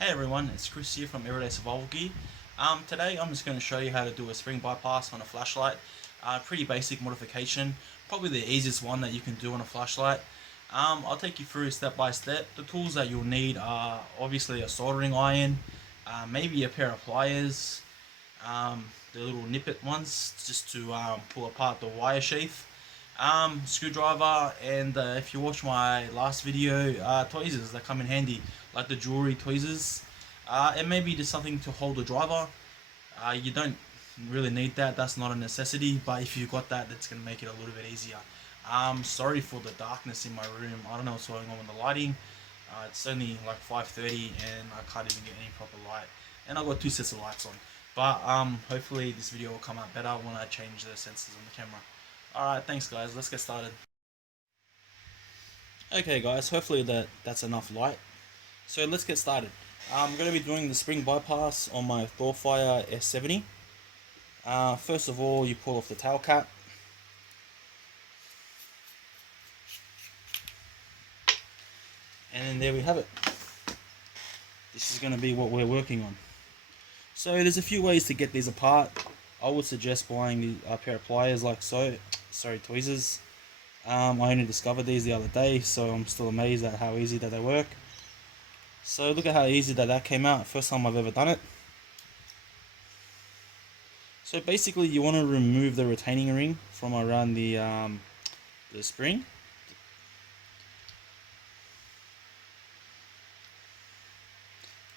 Hey everyone, it's Chris here from Everyday Survival Gear. Today I'm just going to show you how to do a spring bypass on a flashlight. Pretty basic modification, probably the easiest one that you can do on a flashlight. I'll take you through step by step. The tools that you'll need are obviously a soldering iron, maybe a pair of pliers, the little nippet ones just to pull apart the wire sheath, screwdriver, and if you watch my last video, tweezers that come in handy, like the jewelry tweezers. And maybe just something to hold the driver. You don't really need that, that's not a necessity, but if you've got that, that's going to make it a little bit easier. Sorry for the darkness in my room, I don't know what's going on with the lighting. It's only like 5:30 and I can't even get any proper light, and I've got two sets of lights on. But hopefully this video will come out better when I change the sensors on the camera. Alright, thanks guys, let's get started. Okay guys, hopefully that's enough light. So let's get started. I'm going to be doing the spring bypass on my Thorfire S70. First of all, you pull off the tail cap. And then there we have it. This is going to be what we're working on. So there's a few ways to get these apart. I would suggest buying a pair of pliers like so. Sorry, tweezers. I only discovered these the other day, so I'm still amazed at how easy that they work. So look at how easy that came out. First time I've ever done it. So basically you want to remove the retaining ring from around the spring.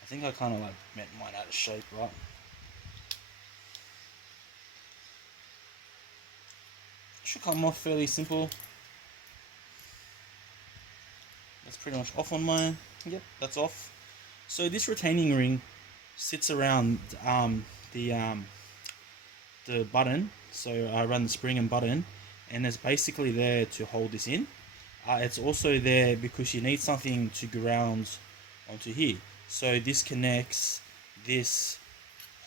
I think I kind of like met mine out of shape, right? Should come off fairly simple. That's pretty much off on mine. Yep, that's off. So this retaining ring sits around the button. So I run the spring and button, and it's basically there to hold this in. It's also there because you need something to ground onto here. So this connects this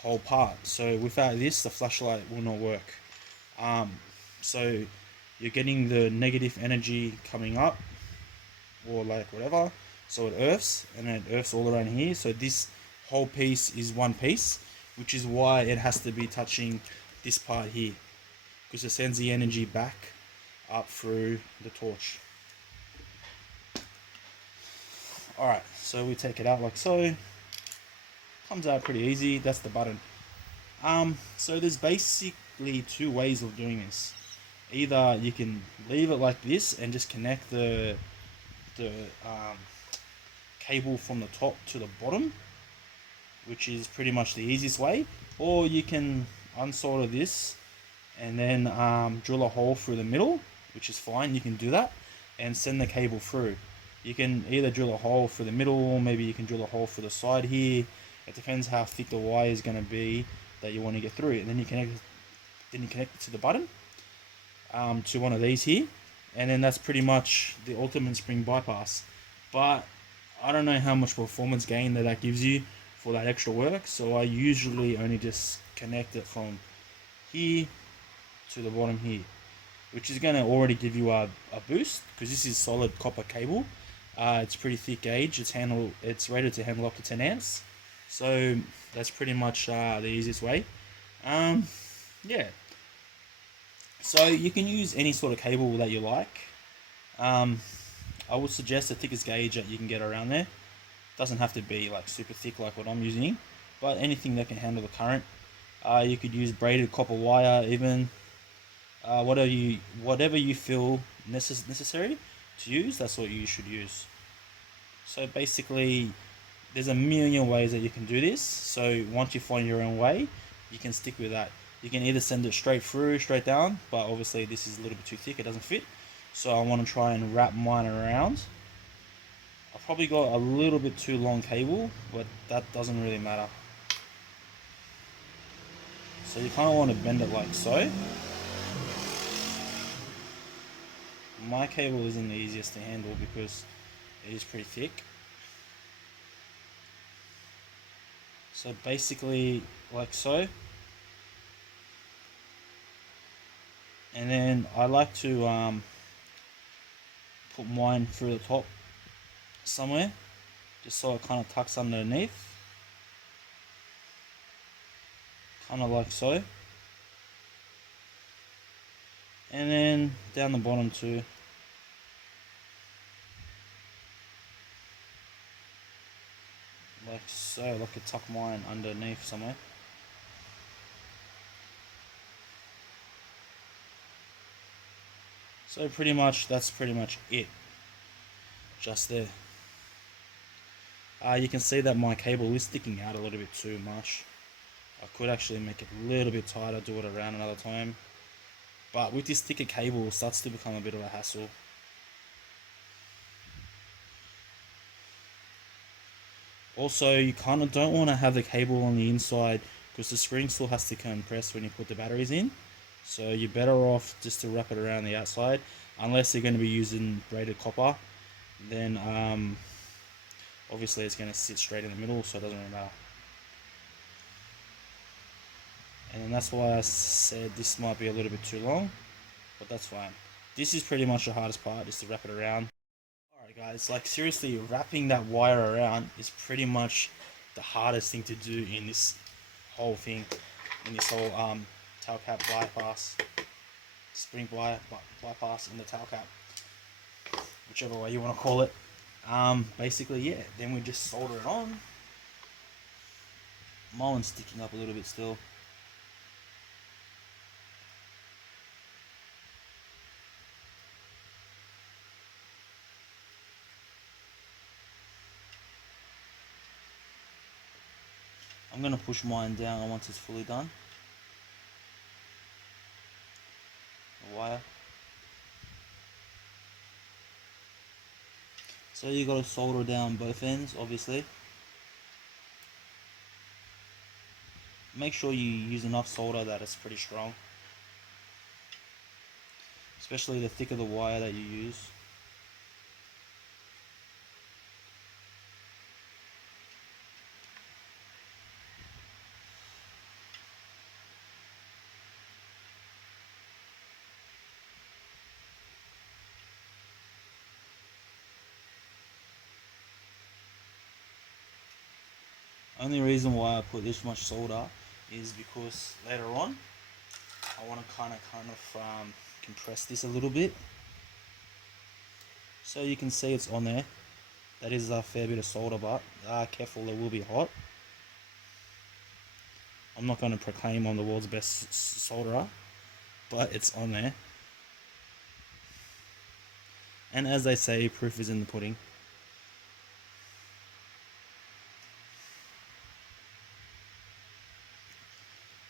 whole part. So without this, the flashlight will not work. So you're getting the negative energy coming up, or like whatever. So it earths, and it earths all around here. So this whole piece is one piece, which is why it has to be touching this part here, because it sends the energy back up through the torch. Alright, so we take it out like so. Comes out pretty easy. That's the button. So there's basically two ways of doing this. Either you can leave it like this and just connect the cable from the top to the bottom, which is pretty much the easiest way, or you can unsolder this and then drill a hole through the middle, which is fine, you can do that, and send the cable through. You can either drill a hole through the middle, or maybe you can drill a hole through the side here. It depends how thick the wire is going to be that you want to get through it. And then you connect it to the button, to one of these here, and then that's pretty much the ultimate spring bypass. But I don't know how much performance gain that gives you for that extra work, so I usually only just connect it from here to the bottom here, which is going to already give you a boost, because this is solid copper cable. It's pretty thick gauge. It's rated to handle up to 10 amps, so that's pretty much the easiest way. Yeah, so you can use any sort of cable that you like. I would suggest the thickest gauge that you can get around there. Doesn't have to be like super thick like what I'm using, but anything that can handle the current. You could use braided copper wire, even whatever you feel necessary to use. That's what you should use. So basically, there's a million ways that you can do this. So once you find your own way, you can stick with that. You can either send it straight through, straight down, but obviously this is a little bit too thick, it doesn't fit. So I want to try and wrap mine around. I've probably got a little bit too long cable, but that doesn't really matter. So you kind of want to bend it like so. My cable isn't the easiest to handle because it is pretty thick. So basically like so. And then I like to put mine through the top somewhere, just so it kind of tucks underneath, kind of like so, and then down the bottom too. Like so, like I tuck mine underneath somewhere. So pretty much, that's pretty much it, just there. You can see that my cable is sticking out a little bit too much. I could actually make it a little bit tighter, do it around another time. But with this thicker cable, it starts to become a bit of a hassle. Also, you kind of don't want to have the cable on the inside because the spring still has to compress when you put the batteries in. So you're better off just to wrap it around the outside, unless you're going to be using braided copper. Then obviously it's going to sit straight in the middle, so it doesn't really matter. And that's why I said this might be a little bit too long, but that's fine. This is pretty much the hardest part, is to wrap it around. Alright guys, like seriously, wrapping that wire around is pretty much the hardest thing to do in this whole thing, in this whole tail cap bypass, spring bypass in the tail cap, whichever way you want to call it. Basically, yeah, then we just solder it on. Mine's sticking up a little bit still. I'm going to push mine down once it's fully done. The wire. So you got to solder down both ends, obviously. Make sure you use enough solder that it's pretty strong. Especially the thicker the wire that you use. Only reason why I put this much solder is because later on I want to kind of compress this a little bit. So you can see it's on there. That is a fair bit of solder, but careful, it will be hot. I'm not going to proclaim I'm the world's best solderer, but it's on there. And as they say, proof is in the pudding.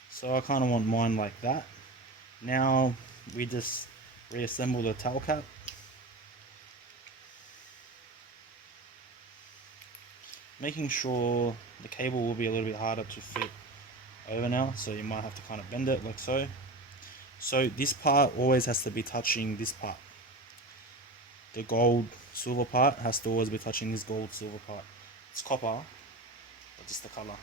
So I kind of want mine like that. Now we just reassemble the tail cap. Making sure the cable will be a little bit harder to fit over now, so you might have to kind of bend it like so. So this part always has to be touching this part. The gold silver part has to always be touching this gold silver part. It's copper, but just the color.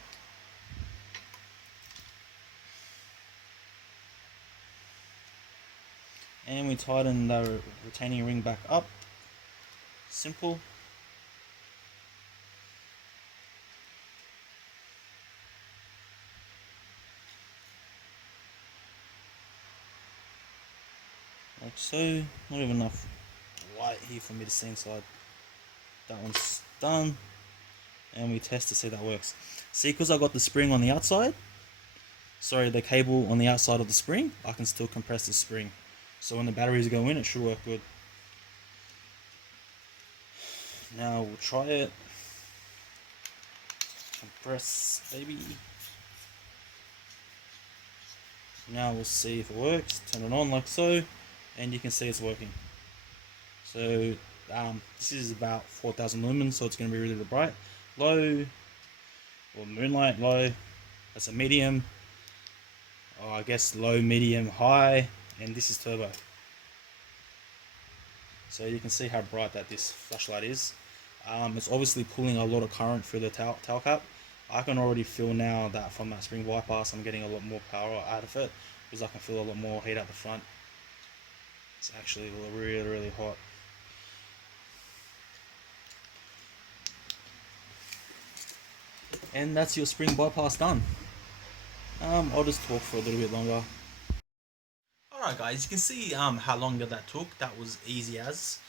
And we tighten the retaining ring back up. Simple. Like so. Not even enough light here for me to see inside. That one's done. And we test to see that works. See, because I got the spring on the outside, sorry, the cable on the outside of the spring, I can still compress the spring. So when the batteries go in, it should work good. Now we'll try it. Compress, baby. Now we'll see if it works. Turn it on like so, and you can see it's working. So this is about 4,000 lumens, so it's going to be really bright. Low, or moonlight low. That's a medium. Oh, I guess low, medium, high, and this is turbo. So you can see how bright that this flashlight is. It's obviously pulling a lot of current through the tail cap. I can already feel now that from that spring bypass I'm getting a lot more power out of it, because I can feel a lot more heat at the front. It's actually really hot. And that's your spring bypass done. I'll just talk for a little bit longer. Alright guys, you can see how long that took. That was easy as.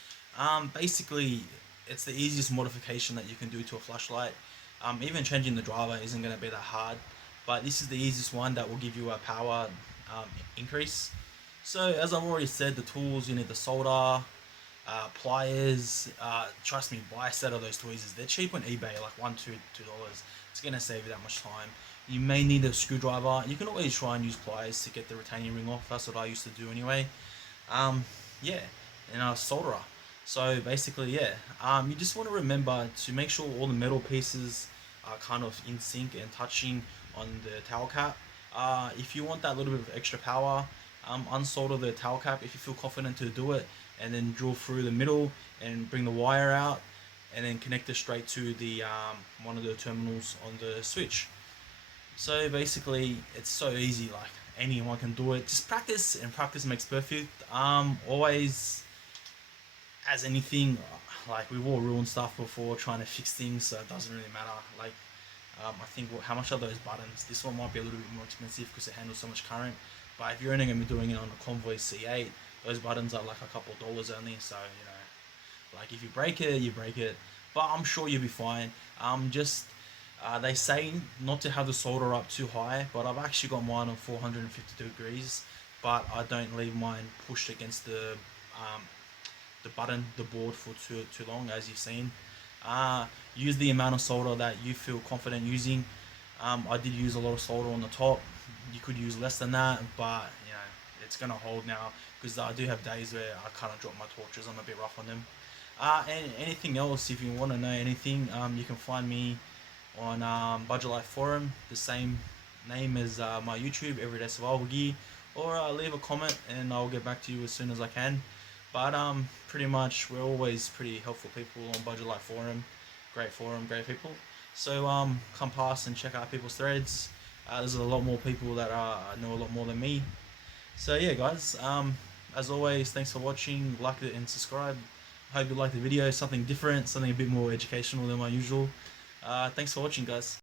Basically, it's the easiest modification that you can do to a flashlight. Even changing the driver isn't going to be that hard, but this is the easiest one that will give you a power increase. So as I've already said, the tools, you need the solder, pliers. Trust me, buy a set of those tweezers. They're cheap on eBay, like $2. It's gonna save you that much time. You may need a screwdriver. You can always try and use pliers to get the retaining ring off. That's what I used to do anyway. Yeah, and a solderer. So basically, yeah, you just want to remember to make sure all the metal pieces are kind of in sync and touching on the towel cap. If you want that little bit of extra power, unsolder the towel cap if you feel confident to do it, and then drill through the middle and bring the wire out, and then connect it straight to the one of the terminals on the switch. So basically, it's so easy. Like anyone can do it. Just practice, and practice makes perfect. Always, as anything, like we've all ruined stuff before trying to fix things, so it doesn't really matter. Like I think how much are those buttons? This one might be a little bit more expensive because it handles so much current. But if you're only going to be doing it on a Convoy C8, those buttons are like a couple dollars only. So you know, like if you break it, you break it. But I'm sure you'll be fine. Just they say not to have the solder up too high, but I've actually got mine on 450 degrees. But I don't leave mine pushed against the board for too long, as you've seen. Use the amount of solder that you feel confident using. I did use a lot of solder on the top. You could use less than that, but you know it's gonna hold now because I do have days where I kind of drop my torches. I'm a bit rough on them. And anything else, if you want to know anything, you can find me on Budget Life Forum, the same name as my YouTube, Everyday Survival Gear, or leave a comment and I'll get back to you as soon as I can. But pretty much we're always pretty helpful people on Budget Life Forum, great people. So come past and check out people's threads. There's a lot more people that know a lot more than me. So yeah, guys. As always, thanks for watching. Like it and subscribe. Hope you like the video. Something different, something a bit more educational than my usual. Thanks for watching, guys.